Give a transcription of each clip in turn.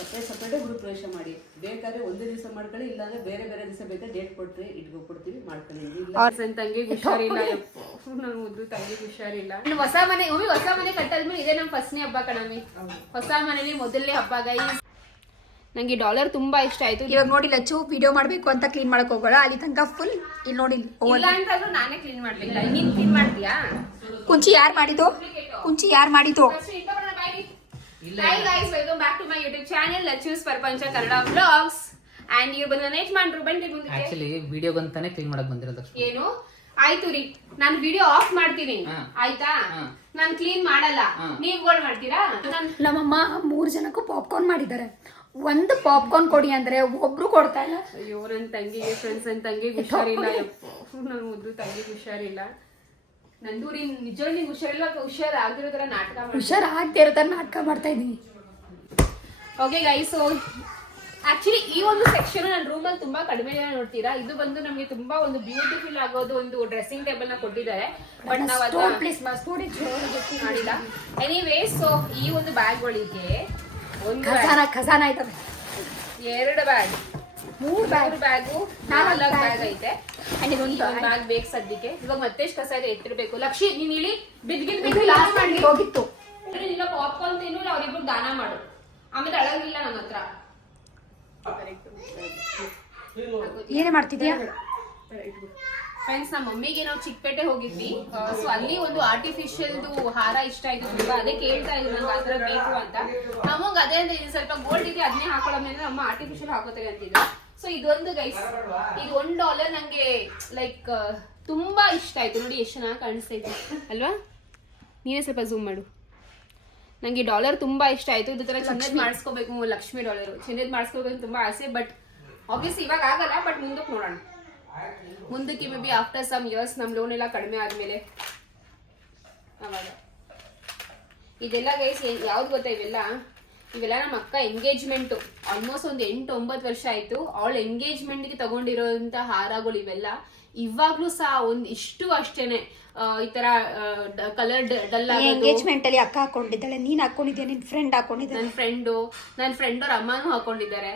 Separate ಗೃಹ ಪ್ರವೇಶ ಮಾಡಿ. ಬೇಕಾದ್ರೆ ಒಂದೇ ದಿವಸ ಮಾಡ್ಕೊಳ್ಳಿ, ಇಲ್ಲಾಂದ್ರೆ ಬೇರೆ ಬೇರೆ ದಿವಸ ಬೇಕಾದ್ರೆ ಡೇಟ್ ಕೊಡ್ತೀವಿ ಮಾಡ್ಕೊಳ್ಳಿ. ತಂಗಿಗೆ ಹುಷಾರಿಲ್ಲ, ನಾನು ಮುದ್ದು ತಂಗಿಗೆ ಹುಷಾರಿಲ್ಲ. ಹೊಸ ಮನೆ ಕಟ್ಟಾದ್ಮೇಲೆ ಇದೇ ನಮ್ ಫಸ್ಟ್ನೇ ಹಬ್ಬ ಕಣಮಿ. ಹೊಸ ಮನೇಲಿ ಮೊದಲನೇ ಹಬ್ಬ ಗೈಸ್. ನಂಗೆ ಡಾಲರ್ ತುಂಬಾ ಇಷ್ಟ ಆಯ್ತು. ಇವಾಗ ನೋಡಿ ಲಚ್ಚು ವಿಡಿಯೋ ಮಾಡ್ಬೇಕು ಅಂತ ಕ್ಲೀನ್ ಮಾಡಕ್ ಹೋಗೋಣ, ಅಲ್ಲಿ ತನಕ ಫುಲ್ ಇಲ್ಲಿ ನೋಡಿ. ಇಲ್ಲ ಅಂತಂದ್ರೂ ನಾನೇ ಕ್ಲೀನ್ ಮಾಡ್ಲಿಲ್ಲ, ನೀನ್ ಕ್ಲೀನ್ ಮಾಡ್ತೀಯಾ? ಕುಂಚಿ ಯಾರು ಮಾಡಿದ್ದು? Hi guys, welcome back to my YouTube channel Lachus Parpancha Kannada Vlogs. And you ಬಂದ ನೆಕ್ಸ್ಟ್ ಮಾಡ್ರು ಬನ್ನಿ ಮುಂದಕ್ಕೆ. ಆಕ್ಚುಲಿ ವಿಡಿಯೋ ಬಂತಾನೆ ಕ್ಲೀನ್ ಮಾಡಕ್ ಬಂದಿರೋದು. ಏನು ಆಯ್ತು ರೀ, ನಾನು ವಿಡಿಯೋ ಆಫ್ ಮಾಡ್ತೀನಿ ಆಯ್ತಾ, ನಾನು ಕ್ಲೀನ್ ಮಾಡಲ್ಲ, ನೀವುಗಳು ಮಾಡ್ತೀರಾ? ನಮ್ಮಮ್ಮ 3 ಜನಕ್ಕೂ ಪಾಪ್ಕಾರ್ನ್ ಮಾಡಿದ್ದಾರೆ. ಒಂದು ಪಾಪ್ಕಾರ್ನ್ ಕೊಡಿ ಅಂದ್ರೆ ಒಬ್ರು ಕೊಡ್ತಾ ಇಲ್ಲ. ಅಯ್ಯೋ ನನ್ನ ತಂಗಿಗೆ ಫ್ರೆಂಡ್ಸ್, ನನ್ನ ತಂಗಿಗೆ ಹುಷಾರಿಲ್ಲ, ನನ್ನ ಮುದ್ದು ತಂಗಿಗೆ ಹುಷಾರಿಲ್ಲ. ನಂದು ನಿಜವಾಗಿ ನಿಂಗೆ ಹುಷಾರಿಲ್ಲ, ಹುಷಾರಾಗಿರೋ ತರ ನಾಟಕ ಹುಷಾರಾಗದೇ ಇರೋ ತರ ನಾಟಕ ಮಾಡ್ತಾ ಇದೀನಿ. ಓಕೆ ಗೈಸ್, ಸೊ ಆಕ್ಚುಲಿ ಈ ಒಂದು ಸೆಕ್ಷನ್ ನನ್ನ ರೂಮಲ್ಲಿ ತುಂಬಾ ಕಡಿಮೆ ಜನ ನೋಡ್ತೀರಾ. ಇದು ಬಂದು ನಮಗೆ ತುಂಬಾ ಒಂದು ಬ್ಯೂಟಿಫುಲ್ ಆಗೋದು ಒಂದು ಡ್ರೆಸ್ಸಿಂಗ್ ಟೇಬಲ್ ನ ಕೊಟ್ಟಿದ್ದಾರೆ, ಬಟ್ ನಾವು ಮಾಡಿಲ್ಲ. ಎನಿವೇಸ್, ಸೊ ಈ ಒಂದು ಬ್ಯಾಗ್ಗಳಿಗೆ ಖಜಾನ ಆಯ್ತದೆ. 2 ಬ್ಯಾಗ್, 3 ಬ್ಯಾಗು, 4 ಬ್ಯಾಗ್ ಐತೆ. ಇದೊಂದು ಬ್ಯಾಗ್ ಬೇಕು ಸದ್ಯಕ್ಕೆ. ಇವಾಗ ಮತ್ತೆ ಎಷ್ಟು ಕಸ ಇದೆ ಎತ್ತಿರ್ಬೇಕು. ಲಕ್ಷಿ ನೀನ್ ಇಲ್ಲಿ ಲಾಸ್ಟ್ ಮಾಡ್ಲಿಕ್ಕೆ ಹೋಗಿತ್ತು. ಇಲ್ಲ ಪಾಪ್ಕಾರ್ನ್ ತಿನ್ನು, ಇಲ್ಲ ಅವ್ರಿಬ್ರು ದಾನ ಮಾಡು, ಆಮೇಲೆ ಅಳಗಿಲ್ಲ ನಮ್ಮ ಹತ್ರ. ಏನೇ ಮಾಡ್ತಿದ್ಯಾ? ಫ್ರೆಂಡ್ಸ್, ನಮ್ಮ ಮಮ್ಮಿಗೆ ನಾವು ಚಿಕ್ಕಪೇಟೆ ಹೋಗಿದ್ವಿ. ಸೊ ಅಲ್ಲಿ ಒಂದು ಆರ್ಟಿಫಿಷಿಯಲ್ದು ಹಾರ ಇಷ್ಟ ಆಯ್ತು ತುಂಬಾ, ಅದೇ ಕೇಳ್ತಾ ಇದ್ರು ನಂಗೆ ಆತರ ಬೇಕು ಅಂತ. ನಮಗ್ ಅದೇ ಅಂದ್ರೆ ಸ್ವಲ್ಪ ಗೋಲ್ಡ್ ಇದೆ, ಅದನ್ನೇ ಹಾಕೊಳ್ಳೋದ್ಮೇಲೆ ನಮ್ಮ ಆರ್ಟಿಫಿಷಿಯಲ್ ಹಾಕೋತಾರೆ ಅಂತಿದ್ರು. ಸೊ ಇದೊಂದು ಗೈಸ್, ಇದು $1 ನಂಗೆ ಲೈಕ್ ತುಂಬಾ ಇಷ್ಟ ಆಯ್ತು. ನೋಡಿ ಎಷ್ಟು ಚೆನ್ನಾಗಿ ಕಾಣಿಸ್ತೈತೆ ಅಲ್ವಾ? ನೀವೇ ಸ್ವಲ್ಪ ಝೂಮ್ ಮಾಡು. ನಂಗೆ ಡಾಲರ್ ತುಂಬಾ ಇಷ್ಟ ಆಯ್ತು. ಇದು ತರ ಚಿನ್ನದ್ ಮಾಡಿಸ್ಕೋಬೇಕು, ಲಕ್ಷ್ಮಿ ಡಾಲರ್ ಚಿನ್ನದ್ ಮಾಡಿಸ್ಕೋಬೇಕು ತುಂಬಾ ಆಸೆ. ಬಟ್ ಆಬ್ವಿಯಸ್ಲಿ ಇವಾಗ ಆಗಲ್ಲ, ಬಟ್ ಮುಂದಕ್ಕೆ ನೋಡೋಣ. ಮುಂದಕ್ಕೆ maybe after some years ನಮ್ ಲೋನ್ ಎಲ್ಲ ಕಡಿಮೆ ಆದ್ಮೇಲೆ ಅವಾಗ. ಇದೆಲ್ಲ ಗೈಸ್ ಯಾವ್ದು ಗೊತ್ತಾ? ಇವೆಲ್ಲ ನಮ್ಮ ಅಕ್ಕ ಎಂಗೇಜ್ಮೆಂಟ್, ಆಲ್ಮೋಸ್ಟ್ ಒಂದು 8-9 ವರ್ಷ ಆಯ್ತು. ಅವಳ ಎಂಗೇಜ್ಮೆಂಟ್ ಗೆ ತಗೊಂಡಿರೋಂತ ಹಾರಗಳು ಇವೆಲ್ಲ. ಇವಾಗ್ಲೂ ಸಹ ಒಂದ್ ಇಷ್ಟು ಅಷ್ಟೇನೆ ಈ ತರ ಕಲರ್ ಡಲ್ ಆಗೋದು. ಎಂಗೇಜ್ಮೆಂಟ್ ಅಲ್ಲಿ ಅಕ್ಕ ಹಾಕೊಂಡಿದ್ದಾಳೆ, ನೀನ್ ಹಾಕೊಂಡಿದ್ಯಾ, ನಿನ್ ಫ್ರೆಂಡ್ ಹಾಕೊಂಡಿದ್ದಾಳೆ, ನನ್ನ ಫ್ರೆಂಡ್ ಅವ್ರ ಅಮ್ಮನೂ ಹಾಕೊಂಡಿದ್ದಾರೆ.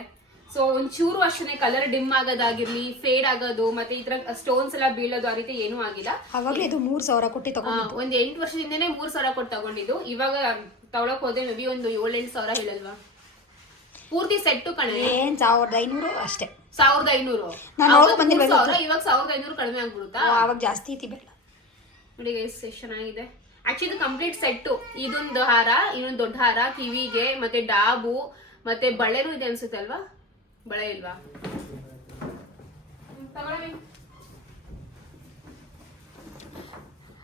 ಸೊ ಒಂಚೂರು ಅಷ್ಟೇ ಕಲರ್ ಡಿಮ್ ಆಗೋದಾಗಿರ್ಲಿ, ಫೇಡ್ ಆಗೋದು, ಮತ್ತೆ ಈ ತರ ಸ್ಟೋನ್ಸ್ ಎಲ್ಲ ಬೀಳೋದು, ಆ ರೀತಿ ಏನೂ ಆಗಿಲ್ಲ. ಅವಾಗ್ಲೇ ಇದು 3,000 ಕೊಟ್ಟು ತಗೊಂಡು, ಒಂದ್ 8 ವರ್ಷದಿಂದನೇ 3,000 ಕೊಟ್ಟು ತಗೊಂಡಿದ್ದು. ಇವಾಗ ತಗೊಳಕ್ ಹೋದ್ರೆ ಮೇ ಬಿ ಒಂದು 7-8 ಸಾವಿರ ಹೇಳಲ್ವಾ? ಪೂರ್ತಿ ಸೆಟ್ಟು ಕಣೆ. 1,500 ಅಷ್ಟೇ. 1,500 ಇವಾಗ 1,500 ಕಡಿಮೆ ಆಗ್ಬಿಡುತ್ತಾ? ಅವಾಗ ಜಾಸ್ತಿ ಐತಿ ಬೇಡ ನೋಡಿ ಗೈಸ್, ಎಷ್ಟು ಚೆನ್ನಾಗಿದೆ. ಆಕ್ಚುಲಿ ಇದು ಕಂಪ್ಲೀಟ್ ಸೆಟ್ಟು. ಇದೊಂದು ಹಾರ, ಇನ್ನೊಂದು ದೊಡ್ಡ ಹಾರ ಕಿವಿಗೆ, ಮತ್ತೆ ಡಾಬು, ಮತ್ತೆ ಬಳೆನೂ ಇದೆ ಅನ್ಸುತ್ತೆ ಅಲ್ವಾ? ಬಳೆ ಇಲ್ವಾ?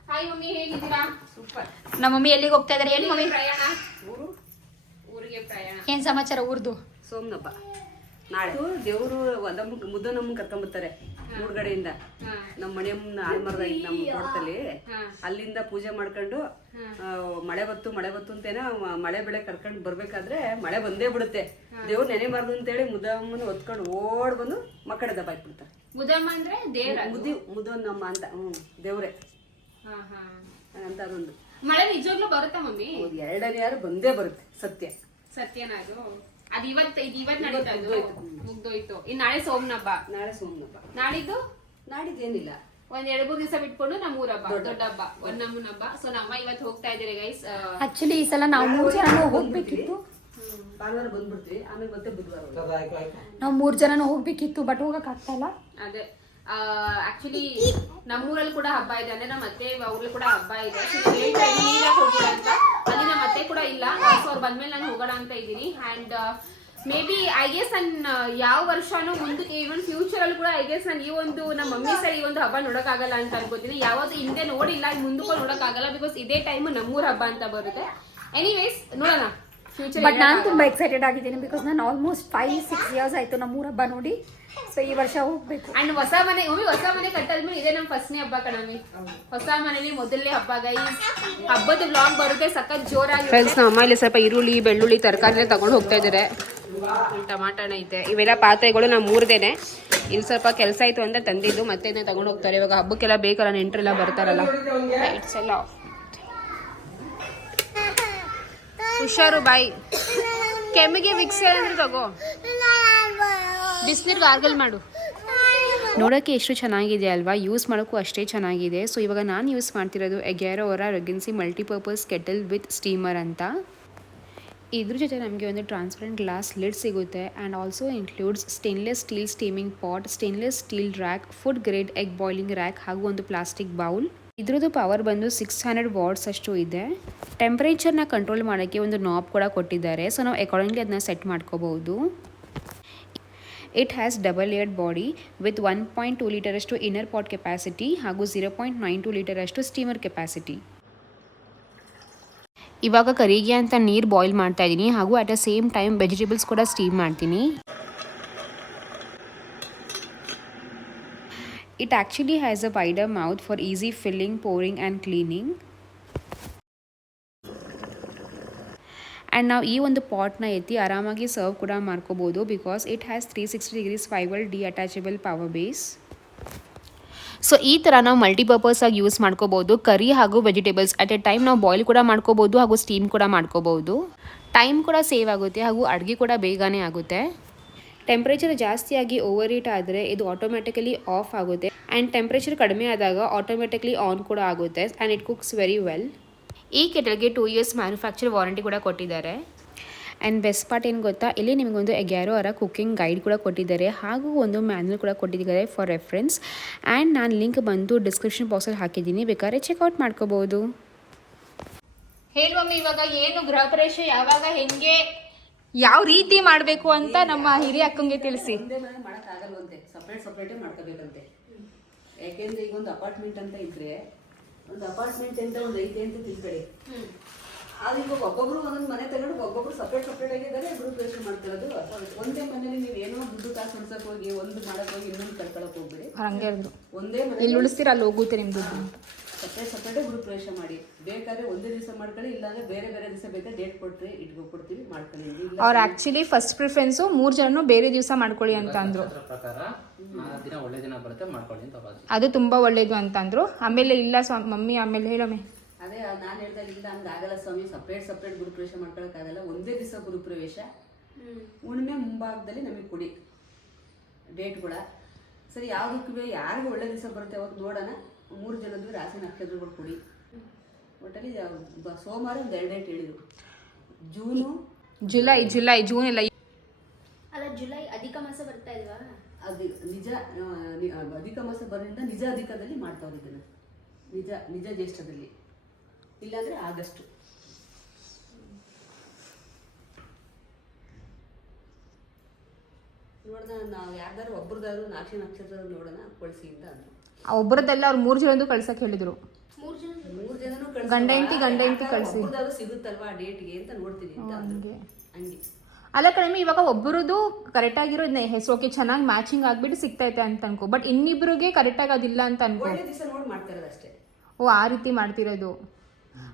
ಹಾಯ್ ಮಮ್ಮಿ, ಹೇಗಿದ್ದೀರಾ? ಸೂಪರ್. ನಮ್ಮ ಮಮ್ಮಿ ಎಲ್ಲಿಗೆ ಹೋಗ್ತಾ ಇದಾರೆ? ಏನ್ ಮಮ್ಮಿ ಪ್ರಯಾಣ? ಊರಿಗೆ ಪ್ರಯಾಣ. ಏನ್ ಸಮಾಚಾರ ಊರ್ದು? ಸೋಮನಪ್ಪ ನಾಳೆ ದೇವರು ಮುದ್ದು ನಮ್ಮನ್ನ ಕರ್ಕೊಂಬರ್ತಾರೆ ಮೂರ್ಗಡೆಯಿಂದ. ನಮ್ಮ ಮನೆಯಮ್ಮನ ಆಲ್ಮರದ ನಮ್ಮ ತೋಟದಲ್ಲಿ, ಅಲ್ಲಿಂದ ಪೂಜೆ ಮಾಡ್ಕೊಂಡು ಮಳೆ ಬತ್ತು ಅಂತೇನ ಮಳೆ ಬೆಳೆ ಕರ್ಕೊಂಡು ಬರ್ಬೇಕಾದ್ರೆ ಮಳೆ ಬಂದೇ ಬಿಡುತ್ತೆ. ದೇವ್ರು ನೆನೆ ಮಾರ್ದು ಅಂತೇಳಿ ಮುದ್ದಮ್ಮನ ಹೊತ್ಕೊಂಡು ಓಡ್ ಬಂದು ಮಕ್ಕಡೆ ದಬ್ಬ ಹಾಕ್ಬಿಡ್ತಾರೆ. ಮುದ್ದಮ್ಮ ಅಂದ್ರೆ ದೇವ್ರ? ಮುದ್ದಮ್ಮ ಅಂತ ದೇವ್ರೆ ಅಂತ. ಅದೊಂದು ಮಳೆ ನಿಜವಾಗ್ಲೂ ಬರುತ್ತಾ ಮಮ್ಮಿ? 2ನೇ ಯಾರು ಬಂದೇ ಬರುತ್ತೆ. ಸತ್ಯನ ಅದು? ಅದು ಇವತ್ತು ನಡೀತಾ ಮುಗ್ದೋಯ್ತು. ಇನ್ ನಾಳೆ ಸೋಮನಬ್ಬ. ನಾಳಿದ್ದು ಏನಿಲ್ಲ, ಒಂದ್ 2-3 ದಿವಸ ಬಿಟ್ಕೊಂಡು ನಮ್ಮ ಊರ ಹಬ್ಬ, ದೊಡ್ಡ ಹಬ್ಬ, ನಮ್ಮನ ಹಬ್ಬ. ಸೊ ನಮ್ಮ ಇವತ್ತು ಹೋಗ್ತಾ ಇದ್ದೀರಿ ಗೈಸ್. ಆಕ್ಚುಲಿ ಈ ಸಲ ನಾವು 3 ಜನನು ಹೋಗ್ಬೇಕಿತ್ತು. ಭಾನುವಾರ ಬಂದ್ಬಿಡ್ತೀವಿ, ಆಮೇಲೆ ಮತ್ತೆ ಬುಧವಾರ ನಾವು 3 ಜನನು ಹೋಗ್ಬೇಕಿತ್ತು, ಬಟ್ ಹೋಗಕ್ ಆಗ್ತಾ ಇಲ್ಲ. ಅದೇ ಆಕ್ಚುಲಿ ನಮ್ಮೂರಲ್ಲಿ ಕೂಡ ಹಬ್ಬ ಇದೆ, ಅಂದ್ರೆ ನಮ್ಮ ಅತ್ತೆ ಊರಲ್ಲಿ ಕೂಡ ಹಬ್ಬ ಇದೆ. ಹೋಗಿಲ್ಲ ಅಂತ ಅಲ್ಲಿ ನಮ್ಮ ಅತ್ತೆ ಕೂಡ ಇಲ್ಲ. ಸೊ ಅವ್ರು ಬಂದ್ಮೇಲೆ ನಾನು ಹೋಗೋಣ ಅಂತ ಇದ್ದೀನಿ. And may be I guess ನಾನು ಯಾವ ವರ್ಷನೂ ಮುಂದಕ್ಕೆ ಈವನ್ ಫ್ಯೂಚರ್ ಅಲ್ಲಿ ಕೂಡ ಐ ಗೆಸ್ ನಾನು ಈ ಒಂದು ನಮ್ಮ ಮಮ್ಮಿ ಸರಿ ಈ ಒಂದು ಹಬ್ಬ ನೋಡಕ್ಕಾಗಲ್ಲ ಅಂತ ಅನ್ಕೋತೀನಿ. ಯಾವತ್ತು ಹಿಂದೆ ನೋಡಿಲ್ಲ, ಮುಂದಕ್ಕೂ ನೋಡಕ್ಕಾಗಲ್ಲ, ಬಿಕಾಸ್ ಇದೇ ಟೈಮ್ ನಮ್ಮೂರ ಹಬ್ಬ ಅಂತ ಬರುತ್ತೆ. ಎನಿವೇಸ್ ನೋಡೋಣ. ಬಟ್ ನಾನು ತುಂಬಾ ಎಕ್ಸೈಟೆಡ್ ಆಗಿದ್ದೀನಿ, ಬಿಕಾಸ್ ನಾನು ಆಲ್ಮೋಸ್ಟ್ 5-6 ಇಯರ್ಸ್ ಆಯ್ತು ನಮ್ಮೂರ ಹಬ್ಬ ನೋಡಿ. ಸೊ ಈ ವರ್ಷ ಹೋಗ್ಬೇಕು. ಅಂಡ್ ಹೊಸ ಮನೆ ಕಟ್ಟಾದ್ಮೇಲೆ ಇದೇ ನಮ್ಮ ಫಸ್ಟ್ನೇ ಹಬ್ಬ ಕಣಮಿ. ಹೊಸ ಮನೇಲಿ ಮೊದಲನೇ ಹಬ್ಬ ಗೈಸ್. ಹಬ್ಬದ ವ್ಲಾಗ್ ಬರುತ್ತೆ, ಸಖತ್ ಜೋರಾಗಿ. ಫ್ರೆಂಡ್ಸ್, ನಮ್ಮ ಅಮ್ಮ ಇಲ್ಲಿ ಸ್ವಲ್ಪ ಈರುಳ್ಳಿ, ಬೆಳ್ಳುಳ್ಳಿ, ತರಕಾರಿ ತಗೊಂಡು ಹೋಗ್ತಾ ಇದ್ದಾರೆ. ಟಮಾಟಣ ಐತೆ, ಇವೆಲ್ಲ ಪಾತ್ರೆಗಳು ನಮ್ಮ ಮೂರ್ದೇನೆ. ಇಲ್ಲಿ ಸ್ವಲ್ಪ ಕೆಲಸ ಆಯ್ತು ಅಂತ ತಂದಿದ್ದು, ಮತ್ತೆ ತಗೊಂಡು ಹೋಗ್ತಾರೆ. ಇವಾಗ ಹಬ್ಬಕ್ಕೆಲ್ಲ ಬೇಕಲ್ಲ, ನೆಂಟ್ರೆಲ್ಲ ಬರ್ತಾರಲ್ಲ. ಲೈಟ್ಸ್ ಎಲ್ಲ ಹುಷಾರು ಬಾಯ್. ಕೆಮ್ಮಿಗೆ ವಿಕ್ಸ್ ಏನಾದ್ರು ತಗೋ, ಬಿಸಿನೀರು ಗಾರ್ಗಲ್ ಮಾಡು. ನೋಡೋಕ್ಕೆ ಎಷ್ಟು ಚೆನ್ನಾಗಿದೆ ಅಲ್ವಾ, ಯೂಸ್ ಮಾಡೋಕ್ಕೂ ಅಷ್ಟೇ ಚೆನ್ನಾಗಿದೆ. ಸೊ ಇವಾಗ ನಾನು ಯೂಸ್ ಮಾಡ್ತಿರೋದು ಎಗ್ಯಾರೋ ಅವರ ರೆಗೆನ್ಸಿ ಮಲ್ಟಿಪರ್ಪಸ್ ಕೆಟಲ್ ವಿತ್ ಸ್ಟೀಮರ್ ಅಂತ. ಇದ್ರ ಜೊತೆ ನಮಗೆ ಒಂದು ಟ್ರಾನ್ಸ್ಪರೆಂಟ್ ಗ್ಲಾಸ್ ಲಿಡ್ ಸಿಗುತ್ತೆ and also includes stainless steel steaming pot, stainless steel rack, food grade egg boiling rack ಹಾಗೂ ಒಂದು ಪ್ಲಾಸ್ಟಿಕ್ ಬೌಲ್. ಇದ್ರದ್ದು ಪವರ್ ಬಂದು 600 ವಾಟ್ಸ್ ಅಷ್ಟು ಇದೆ. ಟೆಂಪ್ರೇಚರ್ನ ಕಂಟ್ರೋಲ್ ಮಾಡೋಕ್ಕೆ ಒಂದು ನಾಬ್ ಕೂಡ ಕೊಟ್ಟಿದ್ದಾರೆ. ಸೊ ನಾವು ಅಕಾರ್ಡಿಂಗ್ಲಿ ಅದನ್ನ ಸೆಟ್ ಮಾಡ್ಕೋಬಹುದು. It has double layered body with 1.2 litre ಅಷ್ಟು ಇನ್ನರ್ ಪಾಟ್ ಕೆಪಾಸಿಟಿ ಹಾಗೂ 0.92 ಲೀಟರ್ ಅಷ್ಟು ಸ್ಟೀಮರ್ ಕೆಪಾಸಿಟಿ. ಇವಾಗ ಕರಿಗೆ ಅಂತ ನೀರು ಬಾಯ್ಲ್ ಮಾಡ್ತಾ ಇದ್ದೀನಿ ಹಾಗೂ at the same time vegetables ಕೂಡ ಸ್ಟೀಮ್ ಮಾಡ್ತೀನಿ. It actually has a wider mouth for easy filling, pouring and cleaning. And ನಾವು ಈ ಒಂದು ಪಾಟ್ನ ಎತ್ತಿ ಆರಾಮಾಗಿ ಸರ್ವ್ ಕೂಡ ಮಾಡ್ಕೋಬೋದು because it has 360 degrees 5V detachable power base. So ಈ ಥರ ನಾವು ಮಲ್ಟಿಪರ್ಪಸ್ ಆಗಿ ಯೂಸ್ ಮಾಡ್ಕೋಬೋದು. ಕರಿ ಹಾಗೂ ವೆಜಿಟೇಬಲ್ಸ್ ಅಟ್ ಎ ಟೈಮ್ ನಾವು ಬಾಯ್ಲ್ ಕೂಡ ಮಾಡ್ಕೋಬೋದು ಹಾಗೂ ಸ್ಟೀಮ್ ಕೂಡ ಮಾಡ್ಕೋಬೋದು. ಟೈಮ್ ಕೂಡ ಸೇವ್ ಆಗುತ್ತೆ ಹಾಗೂ ಅಡುಗೆ ಕೂಡ ಬೇಗನೆ ಆಗುತ್ತೆ. ಟೆಂಪ್ರೇಚರ್ ಜಾಸ್ತಿಯಾಗಿ ಓವರ್ ಹೀಟ್ ಆದರೆ ಇದು ಆಟೋಮೆಟಿಕಲಿ ಆಫ್ ಆಗುತ್ತೆ ಆ್ಯಂಡ್ ಟೆಂಪ್ರೇಚರ್ ಕಡಿಮೆ ಆದಾಗ ಆಟೋಮೆಟಿಕ್ಲಿ ಆನ್ ಕೂಡ ಆಗುತ್ತೆ and it cooks very well. ಈ ಕೆಟಲ್ಗೆ 2 years ಮ್ಯಾನುಫ್ಯಾಕ್ಚರ್ ವಾರಂಟಿ ಕೂಡ ಕೊಟ್ಟಿದ್ದಾರೆ. ಆ್ಯಂಡ್ ಬೆಸ್ಟ್ ಪಾರ್ಟ್ ಏನು ಗೊತ್ತಾ, ಇಲ್ಲಿ ನಿಮಗೊಂದು ಎಗ್ಯಾರೋ ಅವರ ಕುಕ್ಕಿಂಗ್ ಗೈಡ್ ಕೂಡ ಕೊಟ್ಟಿದ್ದಾರೆ ಹಾಗೂ ಒಂದು ಮ್ಯಾನ್ಯಲ್ ಕೂಡ ಕೊಟ್ಟಿದ್ದಾರೆ ಫಾರ್ ರೆಫರೆನ್ಸ್. ಆ್ಯಂಡ್ ನಾನು ಲಿಂಕ್ ಬಂದು ಡಿಸ್ಕ್ರಿಪ್ಷನ್ ಬಾಕ್ಸಲ್ಲಿ ಹಾಕಿದ್ದೀನಿ, ಬೇಕಾದ್ರೆ ಚೆಕ್ಔಟ್ ಮಾಡ್ಕೋಬೋದು. ಹೇಳು ಮಮ್ಮಿ, ಇವಾಗ ಏನು ಗೃಹ ಪ್ರವೇಶ ಯಾವಾಗ, ಹೆಂಗೆ, ಯಾವ ರೀತಿ ಮಾಡಬೇಕು ಅಂತ ನಮ್ಮ ಹಿರಿಯ ಅಕ್ಕಂಗೆ ತಿಳಿಸಿ. ಒಂದೇ ಮನೆ ಮಾಡೋಕ್ಕಾಗಲ್ವಂತೆ, ಸಪ್ರೇಟೇ ಮಾಡ್ಕೋಬೇಕಂತೆ. ಯಾಕೆಂದ್ರೆ ಈಗ ಒಂದು ಅಪಾರ್ಟ್ಮೆಂಟ್ ಅಂತ ಇದ್ರೆ, ಒಂದು ಅಪಾರ್ಟ್ಮೆಂಟ್ ಅಂತ ಒಂದು ಐತೆ ಅಂತ ತಿಳ್ಬೇಡಿ. ಅದು ಈಗ ಒಬ್ಬೊಬ್ರು ಒಂದೊಂದು ಮನೆ ತಗೊಂಡು ಒಬ್ಬೊಬ್ರು ಸಪ್ರೇಟ್ ಆಗಿದ್ದಾರೆ, ಗೃಹ ಪ್ರವೇಶ ಮಾಡ್ತಿರೋದು. ಒಂದೇ ಮನೇಲಿ ನೀವು ಏನೋ ದುಡ್ಡು ಕಾಸು ಉಳ್ಸಕ್ ಹೋಗಿ ಒಂದು ಮಾಡಕ್ ಹೋಗಿ ಇನ್ನೊಂದು ಕಳ್ಕೊಳಕ್ ಹೋಗ್ಬೇಡಿ. ಹಂಗೆ ಹೇಳಿದ್ರು, ಒಂದೇ ಮನೆ ಇಲ್ಲಿ ಉಳಿಸ್ತೀರ ಅಲ್ಲಿ ಹೋಗುತ್ತೆ ನಿಮ್ದು. ಸಪ್ರೇಟೇ ಗೃಹ ಪ್ರವೇಶ ಮಾಡಿ. ಬೇಕಾದ್ರೆ ಒಂದೇ ದಿವಸ ಮಾಡ್ಕೊಳ್ಳಿ, ಇಲ್ಲಾಂದ್ರೆ ಬೇರೆ ದಿವಸ ಬೇಕಾದ್ರೆ ಡೇಟ್ ಕೊಡ್ತೀವಿ ಮಾಡ್ಕೊಳ್ಳಿ. ಅವ್ರು ಆಕ್ಚುಲಿ ಫಸ್ಟ್ ಪ್ರಿಫರೆನ್ಸು 3 ಜನನು ಬೇರೆ ದಿವಸ ಮಾಡ್ಕೊಳ್ಳಿ ಅಂತ ಅಂದ್ರು. ದಿನ ಒಳ್ಳೆ ದಿನ ಬರುತ್ತೆ ಮಾಡ್ಕೊಳ್ಳಿ ಅಂತ ಅದು ತುಂಬಾ ಒಳ್ಳೇದು ಅಂತ ಅಂದ್ರು. ಆಮೇಲೆ ಇಲ್ಲ ಮಮ್ಮಿ, ಆಮೇಲೆ ಹೇಳಮ್ಮೆ. ಅದೇ ನಾನು ಹೇಳ್ದಾಗಿಲ್ಲ, ಹಂಗಾಗಲ್ಲ ಸ್ವಾಮಿ, ಸಪ್ರೇಟ್ ಗುರುಪ್ರವೇಶ ಮಾಡ್ಕೊಳಕ್ಕಾಗಲ್ಲ. ಒಂದೇ ದಿವಸ ಗುರುಪ್ರವೇಶ, ಹುಣ್ಣಿಮೆ ಮುಂಭಾಗದಲ್ಲಿ ನಮಗೆ ಕೊಡಿ ಡೇಟ್ಗಳ. ಸರಿ, ಯಾವುದಕ್ಕೂ ಯಾರಿಗೂ ಒಳ್ಳೆ ದಿವಸ ಬರುತ್ತೆ ಅವತ್ತು ನೋಡೋಣ. 3 ಜನದ್ದು ರಾಶಿ ನಕ್ಷತ್ರಗಳು ಕೊಡಿ. ಒಟ್ಟಲ್ಲಿ ಸೋಮವಾರ ಒಂದು 2 ಡೇಟ್ ಹೇಳಿದ್ರು. ಜೂನ್ ಇಲ್ಲ, ಅಲ್ಲ, ಜುಲೈ ಅಧಿಕ ಮಾಸ ಬರ್ತಾ ಇಲ್ವಾ? ಅದು ನಿಜ ಅಧಿಕ ಮಾಸ ಬರೋದ್ರಿಂದ ನಿಜ ಅಧಿಕದಲ್ಲಿ ಮಾಡ್ತಾವ್ರು ಇದನ್ನು. ನಿಜ ಜ್ಯೇಷ್ಠದಲ್ಲಿ, ಇಲ್ಲಾಂದ್ರೆ ಆಗಸ್ಟ್. ನೋಡೋಣ, ನಾವು ಯಾರ್ದಾರು ಒಬ್ಬರದಾರು ನಾಕ್ಷಿ ನಕ್ಷತ್ರ ನೋಡೋಣ ಕೊಳಿಸಿ ಅಂತ ಅಂದ್ರು. ಒಬ್ಬರದೆಲ್ಲ ಅವ್ರು 3 ಜನದ್ದು ಕಳ್ಸಕ್ ಹೇಳಿದ್ರು. 3 ಜನನು ಗಂಡ ಹೆಂಡತಿ ಕಳ್ಸಿ ಸಿಗುತ್ತಲ್ವಾ ಡೇಟ್ಗೆ ಅಂತ ನೋಡ್ತೀನಿ ಅಂತ ಅಂದ್ರು. ಹಂಗೆ ಅಲ್ಲ ಕಡಿಮೆ, ಇವಾಗ ಒಬ್ಬರದು ಕರೆಕ್ಟ್ ಆಗಿರೋ ಹೆಸರು ಓಕೆ ಚೆನ್ನಾಗಿ ಮ್ಯಾಚಿಂಗ್ ಆಗ್ಬಿಟ್ಟು ಸಿಗ್ತೈತೆ ಅಂತ ಅನ್ಕೋ, ಬಟ್ ಇನ್ನಿಬ್ರಿಗೆ ಕರೆಕ್ಟ್ ಆಗಿ ಅದಿಲ್ಲ ಅಂತ ಅನ್ಕೋ. ಒಳ್ಳೆ ದಿವಸ ನೋಡಿ ಮಾಡ್ತಿರೋದು ಅಷ್ಟೇ. ಓ, ಆ ರೀತಿ ಮಾಡ್ತಿರೋದು.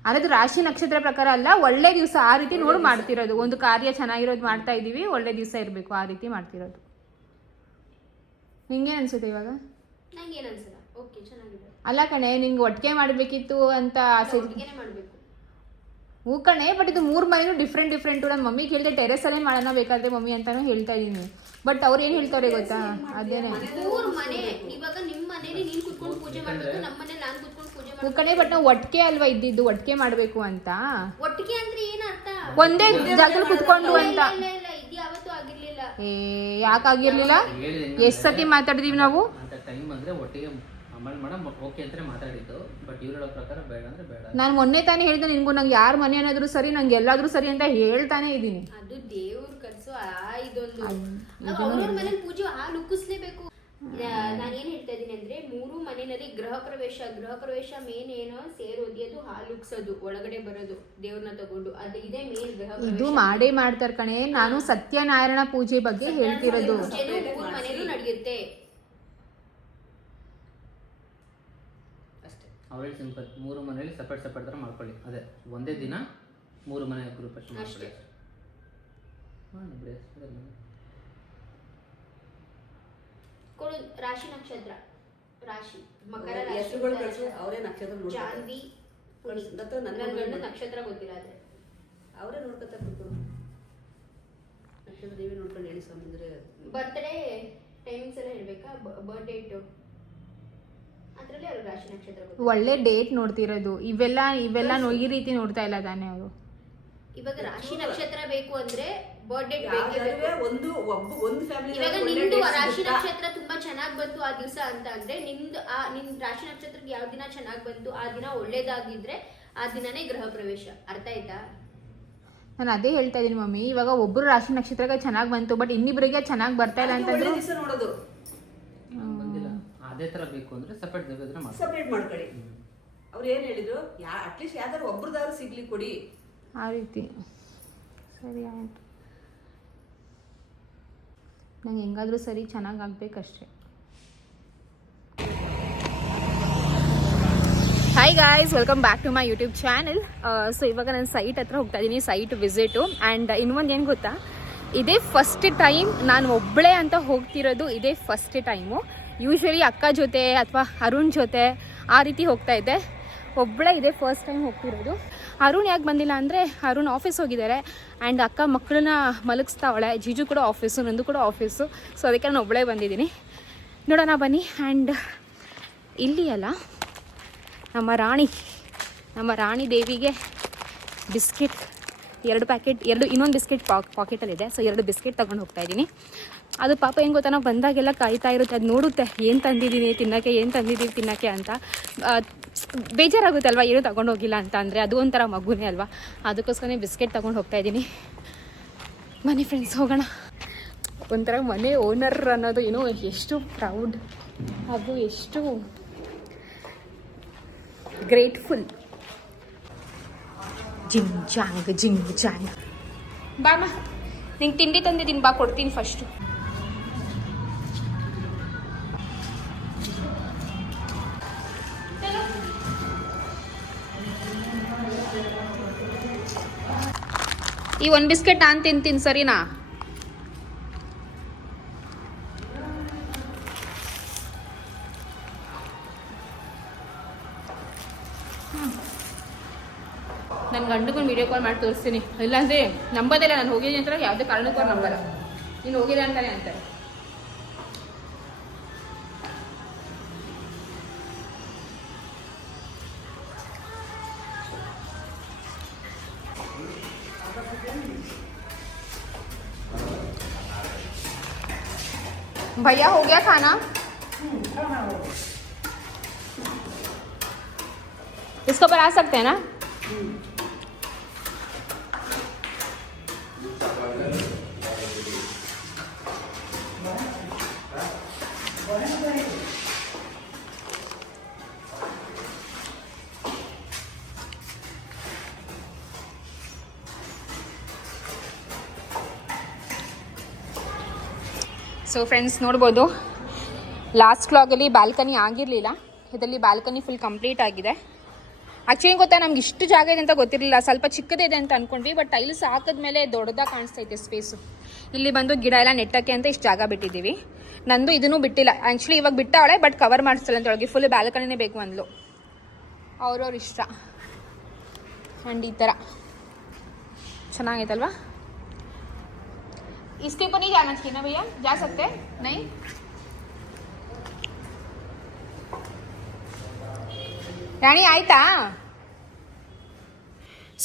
ಅನ್ನೋದು ರಾಶಿ ನಕ್ಷತ್ರ ಪ್ರಕಾರ ಅಲ್ಲ, ಒಳ್ಳೆ ದಿವಸ ಆ ರೀತಿ ನೋಡಿ ಮಾಡ್ತಿರೋದು. ಒಂದು ಕಾರ್ಯ ಚೆನ್ನಾಗಿರೋದು ಮಾಡ್ತಾ ಇದೀವಿ, ಒಳ್ಳೆ ದಿವಸ ಇರಬೇಕು, ಆ ರೀತಿ ಮಾಡ್ತಿರೋದು. ನಿಂಗೇನು ಅನ್ಸುತ್ತೆ ಇವಾಗ? ಅಲ್ಲ ಕಣೆ, ನಿಂಗೆ ಒಟ್ಟಿಗೆ ಮಾಡಬೇಕಿತ್ತು ಅಂತ ಆಸೆ. ಹೂ ಕಣೆ, ಬಟ್ ಇದು 3 ಮನೆಯೂ ಡಿಫ್ರೆಂಟ್. ನನ್ನ ಮಮ್ಮಿಗೆ ಹೇಳಿದೆ ಟೆರೆಸ್ ಅಲ್ಲೇ ಮಾಡೋಣ ಬೇಕಾದ್ರೆ ಮಮ್ಮಿ ಅಂತಾನು ಹೇಳ್ತಾ ಇದೀನಿ. ಬಟ್ ಅವ್ರು ಏನ್ ಹೇಳ್ತಾರೆ ಗೊತ್ತಾ, ಅದೇನೆ ಹೂ ಕಣೆ, ಬಟ್ ನಾವು ಒಟ್ಟಿಗೆ ಅಲ್ವಾ ಇದ್ದಿದ್ದು, ಒಟ್ಟಿಗೆ ಮಾಡ್ಬೇಕು ಅಂತ. ಒಂದೇ ಜಾಗದಲ್ಲಿ ಕುತ್ಕೊಂಡು ಅಂತ. ಯಾಕಾಗಿರ್ಲಿಲ್ಲ? ಎಷ್ಟ್ ಸತಿ ಮಾತಾಡಿದೀವಿ ನಾವು. ನಾನು ಮೊನ್ನೆ ತಾನೇ ಹೇಳಿದೆ ನಿನ್ಗೂ, ನಂಗೆ ಯಾರ ಮನೆ ಏನಾದ್ರು ಸರಿ, ನಂಗೆ ಎಲ್ಲಾದ್ರೂ ಸರಿ ಅಂತ ಹೇಳ್ತಾನೆ ಇದೀನಿ. ಅದು ದೇವ್ರ ಕರ್ಸೋ ಇದೊಂದು ಅವ್ರವ್ರ ಮನೇಲಿ ಪೂಜೆ ನುಗ್ಗಿಸ್ಲೇಬೇಕು. ನಾನೇನ್ ಹೇಳ್ತಾ ಇದೀನಿ ಅಂದ್ರೆ, 3 ಮನೆಯಲ್ಲಿ ಗೃಹ ಪ್ರವೇಶ ಮೇನ್ ಏನೋ ಸೇರೋದು, ಅದು ಹಾಲು ಉಗ್ಸೋದು, ಒಳಗಡೆ ಬರೋದು, ದೇವ್ರನ್ನ ತಗೊಂಡು, ಅದು ಇದೇ ಮೇನ್ ಗೃಹ ಪ್ರವೇಶ. ಇದು ಮಾಡೇ ಕಣೆ. ನಾನು ಸತ್ಯನಾರಾಯಣ ಪೂಜೆ ಬಗ್ಗೆ ಹೇಳ್ತಿರೋದು. 3 ಮನೆಯಲ್ಲೂ ನಡೆಯುತ್ತೆ. ಅವರೇ ಸಿಂಪಲ್, 3 ಮನೆಯಲ್ಲಿ ಸಪ್ರೇಟ್ ಥರ ಮಾಡ್ಕೊಳ್ಳಿ. ಅದೇ ಒಂದೇ ದಿನ 3 ಮನೆ ಗ್ರೂಪ್ ಅಷ್ಟು ಮಾಡ್ಕೊಳ್ಳಿ. ರಾಶಿ ನಕ್ಷತ್ರ, ರಾಶಿ ಮಕರ ಹೆಸರುಗಳು ಕಳಿಸಿ ಅವರೇ ನಕ್ಷತ್ರ ಜಾನ್ವಿ, ನನ್ನ ನಕ್ಷತ್ರ ಗೊತ್ತಿಲ್ಲ, ಆದ್ರೆ ಅವರೇ ನೋಡ್ಕೊತಾರೆ. ನಕ್ಷತ್ರ ನೀವೇ ನೋಡ್ಕೊಂಡು ಹೇಳಿ ಸ್ವಾಮಿ ಅಂದರೆ ಬರ್ತ್ಡೇ ಟೈಮಿಂಗ್ಸ್ ಎಲ್ಲ ಹೇಳ್ಬೇಕಾ? ಬರ್ತ್ ಡೇಟು ಅದರಲ್ಲಿ ಅವ್ರ ರಾಶಿ ನಕ್ಷತ್ರ ಗೊತ್ತು. ಒಳ್ಳೆ ಡೇಟ್ ನೋಡ್ತಿರೋದು ಇವೆಲ್ಲ ಈ ರೀತಿ ನೋಡ್ತಾ ಇಲ್ಲ ತಾನೇ ಅವರು. ಇವಾಗ ರಾಶಿ ನಕ್ಷತ್ರ ಬೇಕು ಅಂದ್ರೆ ಬರ್ತ್ ಡೇಟ್ ಯಾವ್ದಾದ್ರು ಒಂದು ಫ್ಯಾಮಿಲಿ ಇವಾಗ ನಿಂದು ರಾಶಿ ನಕ್ಷತ್ರ ತುಂಬಾ ಚೆನ್ನಾಗಿ ಬಂತು ಆ ದಿವಸ ಅಂತ ಅಂದ್ರೆ ನಿನ್ ರಾಶಿ ನಕ್ಷತ್ರಕ್ಕೆ ಯಾವ ದಿನ ಚೆನ್ನಾಗಿ ಬಂತು ಆ ದಿನ ಒಳ್ಳೇದಾಗಿದ್ರೆ ಆ ದಿನನೇ ಗೃಹ ಪ್ರವೇಶ. ಅರ್ಥ ಆಯ್ತಾ? ನಾನು ಅದೇ ಹೇಳ್ತಾ ಇದೀನಿ ಮಮ್ಮಿ. ಇವಾಗ ಒಬ್ರು ರಾಶಿ ನಕ್ಷತ್ರಕ್ಕೆ ಚೆನ್ನಾಗಿ ಬಂತು ಬಟ್ ಇನ್ನಿಬ್ಬರಿಗೆ ಚೆನ್ನಾಗಿ ಬರ್ತಾ ಇಲ್ಲ ಅಂತಂದ್ರೆ ದಿವಸ ನೋಡೋದು ಬಂದಿಲ್ಲ ಅದೇ ಥರ ಬೇಕು ಅಂದರೆ ಸಪ್ರೇಟ್ ಮಾಡ್ಕೊಳ್ಳಿ. ಅವ್ರು ಏನು ಹೇಳಿದ್ರು, ಅಟ್ಲೀಸ್ಟ್ ಯಾವ್ದಾದ್ರು ಒಬ್ರದಾದ್ರು ಸಿಗ್ಲಿ ಕೊಡಿ ಆ ರೀತಿ. ಸರಿ ಆಯಿತು, ನಂಗೆ ಹೆಂಗಾದರೂ ಸರಿ ಚೆನ್ನಾಗಿ ಆಗ್ಬೇಕಷ್ಟೆ. Hi guys, welcome back to my YouTube channel. So ಇವಾಗ ನಾನು ಸೈಟ್ ಹತ್ರ ಹೋಗ್ತಾ ಇದ್ದೀನಿ, ಸೈಟ್ ವಿಸಿಟು. ಆ್ಯಂಡ್ ಇನ್ನೊಂದು ಏನು ಗೊತ್ತಾ, ಇದೇ ಫಸ್ಟ್ ಟೈಮ್ ನಾನು ಒಬ್ಬಳೇ ಅಂತ ಹೋಗ್ತಿರೋದು. ಇದೇ ಫಸ್ಟ್ ಟೈಮು. ಯೂಶ್ವಲಿ ಅಕ್ಕ ಜೊತೆ ಅಥವಾ ಅರುಣ್ ಜೊತೆ ಆ ರೀತಿ ಹೋಗ್ತಾ ಇದ್ದೆ. ಒಬ್ಬಳೇ ಇದೇ ಫಸ್ಟ್ ಟೈಮ್ ಹೋಗ್ತಿರೋದು. ಅರುಣ್ ಯಾಕೆ ಬಂದಿಲ್ಲ ಅಂದರೆ ಅರುಣ್ ಆಫೀಸ್ ಹೋಗಿದ್ದಾರೆ ಆ್ಯಂಡ್ ಅಕ್ಕ ಮಕ್ಕಳನ್ನ ಮಲಗಿಸ್ತಾವಳೆ. ಜೀಜು ಕೂಡ ಆಫೀಸು, ನಂದು ಕೂಡ ಆಫೀಸು. ಸೊ ಅದಕ್ಕೆ ನಾನು ಒಬ್ಬಳೇ ಬಂದಿದ್ದೀನಿ. ನೋಡೋಣ ಬನ್ನಿ. ಆ್ಯಂಡ್ ಇಲ್ಲಿ ಅಲ್ಲ, ನಮ್ಮ ರಾಣಿ ದೇವಿಗೆ ಬಿಸ್ಕೆಟ್ 2 ಪ್ಯಾಕೆಟ್, ಇನ್ನೊಂದು ಬಿಸ್ಕೆಟ್ ಪಾಕೆಟಲ್ಲಿದೆ. ಸೊ 2 ಬಿಸ್ಕೆಟ್ ತೊಗೊಂಡು ಹೋಗ್ತಾ ಇದ್ದೀನಿ. ಅದು ಪಾಪ ಹೆಂಗೆ ಗೊತ್ತಾ, ನಾವು ಬಂದಾಗೆಲ್ಲ ಕಾಯ್ತಾ ಇರುತ್ತೆ, ಅದು ನೋಡುತ್ತೆ ಏನು ತಂದಿದ್ದೀನಿ ತಿನ್ನೋಕ್ಕೆ ಅಂತ. ಬೇಜಾರಾಗುತ್ತೆ ಅಲ್ವಾ, ಏನೂ ತೊಗೊಂಡು ಹೋಗಿಲ್ಲ ಅಂತ ಅಂದರೆ. ಅದು ಒಂಥರ ಮಗುನೇ ಅಲ್ವಾ, ಅದಕ್ಕೋಸ್ಕರ ಬಿಸ್ಕೆಟ್ ತೊಗೊಂಡು ಹೋಗ್ತಾ ಇದ್ದೀನಿ. ಬನ್ನಿ ಫ್ರೆಂಡ್ಸ್, ಹೋಗೋಣ. ಒಂಥರ ಮನೆ ಓನರ್ ಅನ್ನೋದು ಏನೋ ಎಷ್ಟು ಪ್ರೌಡ್ ಹಾಗೂ ಎಷ್ಟು ಗ್ರೇಟ್ಫುಲ್. ಜಿಂಗ್ ಜಾಂಗ್ ಬಾಮ, ನಿಂಗೆ ತಿಂಡಿ ತಂದಿದ್ದೀನಿ, ಬಾ ಕೊಡ್ತೀನಿ ಫಸ್ಟು. ಈ 1 ಬಿಸ್ಕೆಟ್ ನಾನು ತಿಂತೀನಿ, ಸರಿನಾ? ನನ್ನ ಗಂಡಗೊಂದು ವಿಡಿಯೋ ಕಾಲ್ ಮಾಡಿ ತೋರಿಸ್ತೀನಿ. ಇಲ್ಲಾಂದರೆ ನಂಬೋದಿಲ್ಲ, ನಾನು ಹೋಗಿದ್ದೀನಿ ಅಂತ ಯಾವುದೇ ಕಾರಣಕ್ಕೂ ನಂಬಲ್ಲ. ನೀನು ಹೋಗಿಲ್ಲ ಅಂತಾನೆ ಅಂತಾರೆ. भैया हो गया खाना? इसके ऊपर आ सकते हैं ना? ಸೊ ಫ್ರೆಂಡ್ಸ್, ನೋಡ್ಬೋದು ಲಾಸ್ಟ್ ವ್ಲಾಗಲ್ಲಿ ಬಾಲ್ಕನಿ ಆಗಿರಲಿಲ್ಲ. ಇದರಲ್ಲಿ ಬಾಲ್ಕನಿ ಫುಲ್ ಕಂಪ್ಲೀಟ್ ಆಗಿದೆ. ಆ್ಯಕ್ಚುಲಿ ಗೊತ್ತಾ, ನಮ್ಗೆ ಇಷ್ಟು ಜಾಗ ಇದೆ ಅಂತ ಗೊತ್ತಿರಲಿಲ್ಲ. ಸ್ವಲ್ಪ ಚಿಕ್ಕದೇ ಇದೆ ಅಂತ ಅಂದ್ಕೊಂಡ್ವಿ, ಬಟ್ ಟೈಲ್ಸ್ ಹಾಕಿದ್ಮೇಲೆ ದೊಡ್ಡದಾಗಿ ಕಾಣಿಸ್ತೈತೆ ಸ್ಪೇಸು. ಇಲ್ಲಿ ಬಂದು ಗಿಡ ಎಲ್ಲ ನೆಟ್ಟಕ್ಕೆ ಅಂತ ಇಷ್ಟು ಜಾಗ ಬಿಟ್ಟಿದ್ದೀವಿ. ನಂದು ಇದನ್ನೂ ಬಿಟ್ಟಿಲ್ಲ. ಆ್ಯಕ್ಚುಲಿ ಇವಾಗ ಬಿಟ್ಟವಳೆ, ಬಟ್ ಕವರ್ ಮಾಡಿಸ್ತಾಳೆ ಅಂತ ಒಳಗೆ ಫುಲ್ ಬಾಲ್ಕನಿನೇ ಬೇಕು ಅಂದ್ಲು. ಅವ್ರವ್ರ ಇಷ್ಟ. ಆ್ಯಂಡ್ ಈ ಥರ ಚೆನ್ನಾಗೈತಲ್ವಾ? इसके ऊपर नहीं जाना चाहिए ना भैया? जा सकते हैं? नहीं? ರಾಣಿ ಆಯ್ತಾ?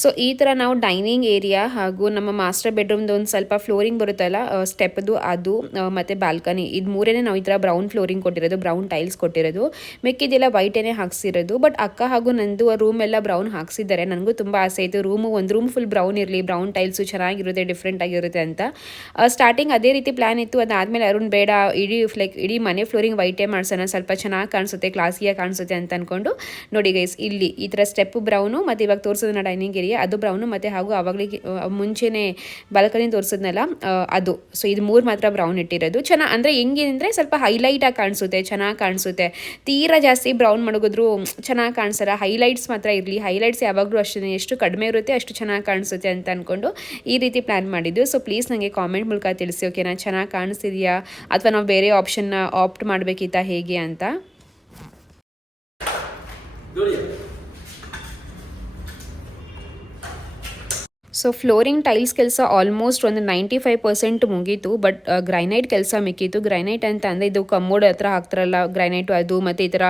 ಸೊ ಈ ಥರ ನಾವು ಡೈನಿಂಗ್ ಏರಿಯಾ ಹಾಗೂ ನಮ್ಮ ಮಾಸ್ಟರ್ ಬೆಡ್ರೂಮ್ದು ಒಂದು ಸ್ವಲ್ಪ ಫ್ಲೋರಿಂಗ್ ಬರುತ್ತಲ್ಲ ಸ್ಟೆಪ್ದು, ಅದು ಮತ್ತು ಬಾಲ್ಕನಿ, ಇದು ಮೂರೇ ನಾವು ಈ ಥರ ಬ್ರೌನ್ ಫ್ಲೋರಿಂಗ್ ಕೊಟ್ಟಿರೋದು, ಬ್ರೌನ್ ಟೈಲ್ಸ್ ಕೊಟ್ಟಿರೋದು. ಮಿಕ್ಕಿದೆಲ್ಲ ವೈಟೇನೆ ಹಾಕ್ಸಿರೋದು. ಬಟ್ ಅಕ್ಕ ಹಾಗೂ ನಂದು ರೂಮ್ ಎಲ್ಲ ಬ್ರೌನ್ ಹಾಕ್ಸಿದ್ದಾರೆ. ನನಗೂ ತುಂಬ ಆಸೆ ಆಯಿತು ಒಂದು ರೂಮ್ ಫುಲ್ ಬ್ರೌನ್ ಇರಲಿ, ಬ್ರೌನ್ ಟೈಲ್ಸು ಚೆನ್ನಾಗಿರುತ್ತೆ, ಡಿಫ್ರೆಂಟ್ ಆಗಿರುತ್ತೆ ಅಂತ. ಸ್ಟಾರ್ಟಿಂಗ್ ಅದೇ ರೀತಿ ಪ್ಲ್ಯಾನ್ ಇತ್ತು. ಅದಾದಮೇಲೆ ಅರುಣ್ ಬೇಡ, ಇಡೀ ಮನೆ ಫ್ಲೋರಿಂಗ್ ವೈಟೇ ಮಾಡ್ಸೋಣ, ಸ್ವಲ್ಪ ಚೆನ್ನಾಗಿ ಕಾಣಿಸುತ್ತೆ, ಕ್ಲಾಸಿಯಾಗಿ ಕಾಣಿಸುತ್ತೆ ಅಂತ ಅಂದ್ಕೊಂಡು. ನೋಡಿ ಗೈಸ್, ಇಲ್ಲಿ ಈ ಥರ ಸ್ಟೆಪ್ ಬ್ರೌನು, ಮತ್ತು ಇವಾಗ ತೋರಿಸೋದನ್ನ ಡೈನಿಂಗ್ ಅದು ಬ್ರೌನು, ಮತ್ತು ಹಾಗೂ ಆವಾಗಲೇ ಮುಂಚೆನೇ ಬಾಲ್ಕನಿ ತೋರಿಸಿದ್ನಲ್ಲ ಅದು. ಸೊ ಇದು 3 ಮಾತ್ರ ಬ್ರೌನ್ ಇಟ್ಟಿರೋದು. ಅಂದರೆ ಹೆಂಗೇನೆಂದರೆ ಸ್ವಲ್ಪ ಹೈಲೈಟಾಗಿ ಕಾಣಿಸುತ್ತೆ, ಚೆನ್ನಾಗಿ ಕಾಣಿಸುತ್ತೆ. ತೀರಾ ಜಾಸ್ತಿ ಬ್ರೌನ್ ಮಡಗಿದ್ರು ಚೆನ್ನಾಗಿ ಕಾಣಿಸಲ್ಲ. ಹೈಲೈಟ್ಸ್ ಮಾತ್ರ ಇರಲಿ. ಹೈಲೈಟ್ಸ್ ಯಾವಾಗಲೂ ಅಷ್ಟೇ, ಎಷ್ಟು ಕಡಿಮೆ ಇರುತ್ತೆ ಅಷ್ಟು ಚೆನ್ನಾಗಿ ಕಾಣಿಸುತ್ತೆ ಅಂತ ಅಂದ್ಕೊಂಡು ಈ ರೀತಿ ಪ್ಲ್ಯಾನ್ ಮಾಡಿದ್ದು. ಸೊ ಪ್ಲೀಸ್ ನನಗೆ ಕಾಮೆಂಟ್ ಮೂಲಕ ತಿಳಿಸಿ, ಓಕೆನಾ? ಚೆನ್ನಾಗಿ ಕಾಣಿಸ್ತಿದೆಯಾ ಅಥವಾ ನಾವು ಬೇರೆ ಆಪ್ಷನ್ನ ಆಪ್ಟ್ ಮಾಡಬೇಕಿತ್ತಾ ಹೇಗೆ ಅಂತ. ಸೊ ಫ್ಲೋರಿಂಗ್ ಟೈಲ್ಸ್ ಕೆಲಸ ಆಲ್ಮೋಸ್ಟ್ ಒಂದು 95% ಮುಗೀತು. ಬಟ್ ಗ್ರೈನೈಟ್ ಕೆಲಸ ಮಿಕ್ಕಿತ್ತು. ಗ್ರೈನೈಟ್ ಅಂತ ಅಂದರೆ ಇದು ಕಮ್ಮೋಡ್ ಹತ್ರ ಹಾಕ್ತಾರಲ್ಲ ಗ್ರೈನೈಟು, ಅದು ಮತ್ತು ಈ ಥರ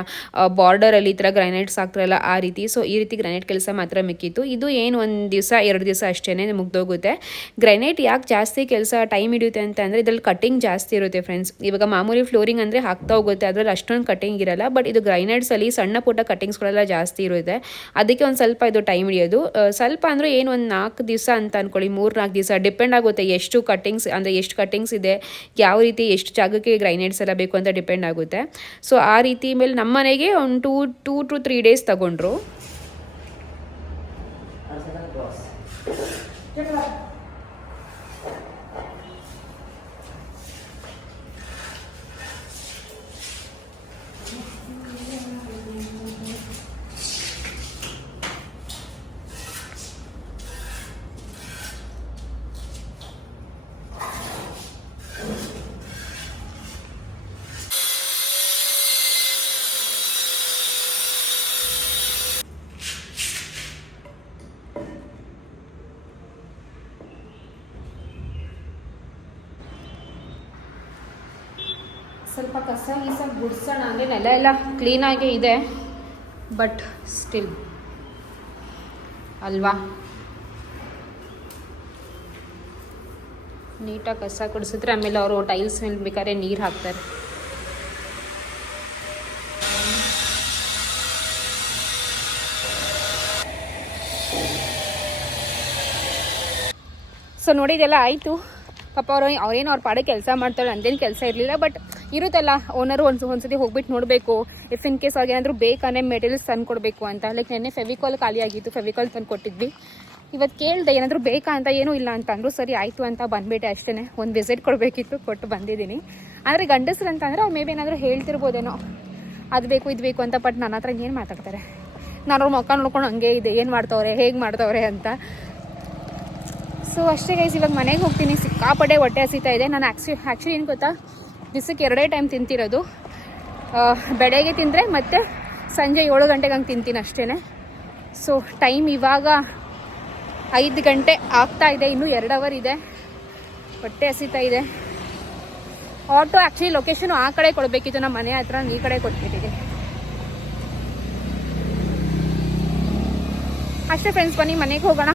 ಬಾರ್ಡರಲ್ಲಿ ಈ ಥರ ಗ್ರೈನೈಟ್ಸ್ ಹಾಕ್ತಾರಲ್ಲ ಆ ರೀತಿ. ಸೊ ಈ ರೀತಿ ಗ್ರೈನೈಟ್ ಕೆಲಸ ಮಾತ್ರ ಮಿಕ್ಕಿತ್ತು. ಇದು ಏನು 1 ದಿವಸ 2 ದಿವಸ ಅಷ್ಟೇ ಮುಗ್ದೋಗುತ್ತೆ. ಗ್ರೈನೈಟ್ ಯಾಕೆ ಜಾಸ್ತಿ ಕೆಲಸ ಟೈಮ್ ಹಿಡಿಯುತ್ತೆ ಅಂತ ಅಂದರೆ ಇದರಲ್ಲಿ ಕಟ್ಟಿಂಗ್ ಜಾಸ್ತಿ ಇರುತ್ತೆ ಫ್ರೆಂಡ್ಸ್. ಇವಾಗ ಮಾಮೂಲಿ ಫ್ಲೋರಿಂಗ್ ಅಂದರೆ ಹಾಕ್ತಾ ಹೋಗುತ್ತೆ, ಅದರಲ್ಲಿ ಅಷ್ಟೊಂದು ಕಟ್ಟಿಂಗ್ ಇರಲ್ಲ. ಬಟ್ ಇದು ಗ್ರೈನೈಟ್ಸಲ್ಲಿ ಸಣ್ಣ ಪುಟ್ಟ ಕಟ್ಟಿಂಗ್ಸ್ಗಳೆಲ್ಲ ಜಾಸ್ತಿ ಇರುತ್ತೆ, ಅದಕ್ಕೆ ಒಂದು ಸ್ವಲ್ಪ ಇದು ಟೈಮ್ ಹಿಡಿಯೋದು. ಸ್ವಲ್ಪ ಅಂದರೆ ಏನು ಒಂದು 4 ದಿವಸ ಅಂತ ಅಂದ್ಕೊಳ್ಳಿ, 3-4 ದಿವಸ ಡಿಪೆಂಡ್ ಆಗುತ್ತೆ ಎಷ್ಟು ಕಟ್ಟಿಂಗ್ಸ್ ಅಂದರೆ ಎಷ್ಟು ಕಟ್ಟಿಂಗ್ಸ್ ಇದೆ, ಯಾವ ರೀತಿ ಎಷ್ಟು ಜಾಗಕ್ಕೆ ಗ್ರೈನೈಟ್ಸ್ ಎಲ್ಲ ಬೇಕು ಅಂತ ಡಿಪೆಂಡ್ ಆಗುತ್ತೆ. ಸೊ ಆ ರೀತಿ ಮೇಲೆ ನಮ್ಮ ಮನೆಗೆ ಒಂದು 2 to 3 ಡೇಸ್ ತಗೊಂಡ್ರು. ಸ್ವಲ್ಪ ಕಸ ಗುಡಿಸೋಣ ಅಂದರೆ ನೆಲ ಎಲ್ಲ ಕ್ಲೀನಾಗೇ ಇದೆ, ಬಟ್ ಸ್ಟಿಲ್ ಅಲ್ವಾ ನೀಟಾಗಿ ಕಸ ಗುಡಿಸಿದ್ರೆ ಆಮೇಲೆ ಅವರು ಟೈಲ್ಸ್ ಮೇಲೆ ಬೇಕಾದ್ರೆ ನೀರು ಹಾಕ್ತಾರೆ. ಸೊ ನೋಡಿ ಇದೆಲ್ಲ ಆಯಿತು. ಪಾಪ ಅವ್ರೇನು ಅವ್ರ ಪಾಡೆ ಕೆಲಸ ಮಾಡ್ತಾಳೆ, ಅಂದೇನು ಕೆಲಸ ಇರಲಿಲ್ಲ. ಬಟ್ ಇರುತ್ತಲ್ಲ ಓನರು ಒಂದ್ಸತಿ ಹೋಗ್ಬಿಟ್ಟು ನೋಡಬೇಕು, ಇಫ್ ಇನ್ ಕೇಸ್ ಏನಾದರೂ ಬೇಕಂದರೆ ಮೆಟೀರಿಯಲ್ಸ್ ತಂದು ಕೊಡಬೇಕು ಅಂತ. ಲೈಕ್ ನೆನ್ನೆ ಫೆವಿಕಾಲ್ ಖಾಲಿ ಆಗಿತ್ತು, ಫೆವಿಕಾಲ್ ತಂದು ಕೊಟ್ಟಿದ್ವಿ. ಇವತ್ತು ಕೇಳಿದೆ ಏನಾದರೂ ಬೇಕಾ ಅಂತ, ಏನೂ ಇಲ್ಲ ಅಂತ ಅಂದರು. ಸರಿ ಆಯಿತು ಅಂತ ಬಂದುಬಿಟ್ಟೆ ಅಷ್ಟೇ. ಒಂದು ವಿಸಿಟ್ ಕೊಡಬೇಕಿತ್ತು, ಕೊಟ್ಟು ಬಂದಿದ್ದೀನಿ. ಆದರೆ ಗಂಡಸ್ರು ಅಂತಂದರೆ ಅವ್ರು ಮೇ ಬಿ ಏನಾದರೂ ಹೇಳ್ತಿರ್ಬೋದೇನೋ ಅದು ಬೇಕು ಇದು ಬೇಕು ಅಂತ. ಬಟ್ ನನ್ನ ಹತ್ರ ಏನು ಮಾತಾಡ್ತಾರೆ, ನಾನು ಅವ್ರ ಮುಖ ನೋಡ್ಕೊಂಡು ಹಂಗೆ ಇದೆ, ಏನು ಮಾಡ್ತವ್ರೆ ಹೇಗೆ ಮಾಡ್ತವ್ರೆ ಅಂತ. ಸೊ ಅಷ್ಟೇ ಗೈಸ್, ಇವಾಗ ಮನೆಗೆ ಹೋಗ್ತೀನಿ. ಸಿಕ್ಕಾಪಟ್ಟೆ ಹೊಟ್ಟೆ ಹಸಿತಾ ಇದೆ. ನಾನು ಆ್ಯಕ್ಚುಲಿ ಏನು ಗೊತ್ತಾ, ದಿವಸಕ್ಕೆ 2 ಟೈಮ್ ತಿಂತಿರೋದು. ಬೆಳಗ್ಗೆ ತಿಂದರೆ ಮತ್ತು ಸಂಜೆ 7 ಗಂಟೆಗೆ ಹಂಗೆ ತಿಂತೀನಿ ಅಷ್ಟೇ. ಸೊ ಟೈಮ್ ಇವಾಗ 5 ಗಂಟೆ ಆಗ್ತಾ ಇದೆ, ಇನ್ನೂ 2 ಅವರ್ ಇದೆ. ಹೊಟ್ಟೆ ಹಸಿತಾ ಇದೆ. ಆಟೋ ಆ್ಯಕ್ಚುಲಿ ಲೊಕೇಶನು ಆ ಕಡೆ ಕೊಡಬೇಕಿತ್ತು, ನಮ್ಮ ಮನೆ ಹತ್ರ ಈ ಕಡೆ ಕೊಟ್ಬಿಟ್ಟಿದ್ದೀನಿ. ಅಷ್ಟೇ ಫ್ರೆಂಡ್ಸ್, ಬನ್ನಿ ಮನೆಗೆ ಹೋಗೋಣ.